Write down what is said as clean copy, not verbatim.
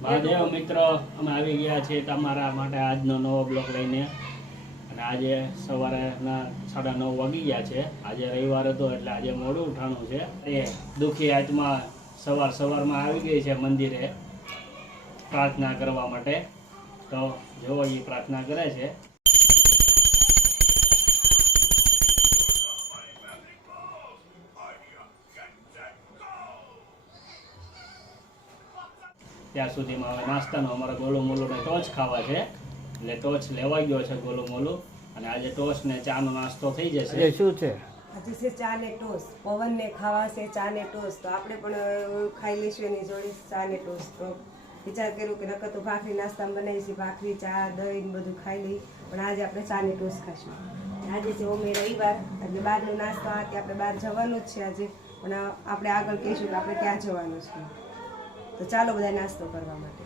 મહાદેવ મિત્રો, અમે આવી ગયા છીએ તમારા માટે આજનો નવો બ્લોગ લઈને. અને આજે સવારના 9:30 વાગી ગયા છે. આજે રવિવાર હતો એટલે આજે મોડું ઉઠાણું છે. એ દુઃખી આત્મા સવારમાં આવી ગઈ છે મંદિરે પ્રાર્થના કરવા માટે. તો જો એ પ્રાર્થના કરે છે. ત્યાં સુધીમાં હવે નાસ્તાનો અમારે ગોલું મોલું ને ટોચ ખાવા છે, એટલે ટોચ લેવાઈ ગયો છે ગોલું મોલું. અને આજે ટોચ ને ચાનો નાસ્તો થઈ જશે. શું છે આજે છે ચા ને ટોસ. પવન ને ખાવા છે ચા ને ટોસ, તો આપણે પણ ખાઈ લઈશું એની જોડે ચા ને ટોસ. તો વિચાર કર્યું કે નકર તો ભાખરી નાસ્તામાં બનાવી છે, ભાખરી ચા દહીં બધું ખાઈ લઈ, પણ આજે આપણે ચા ને ટોસ ખાશું. આજે છે ઓમે રવિવાર, એટલે બહારનો નાસ્તો આથી આપણે બહાર જવાનું જ છે આજે, પણ આપણે આગળ કહીશું કે આપણે ક્યાં જવાનું છે. તો ચાલો બધા નાસ્તો કરવા માટે.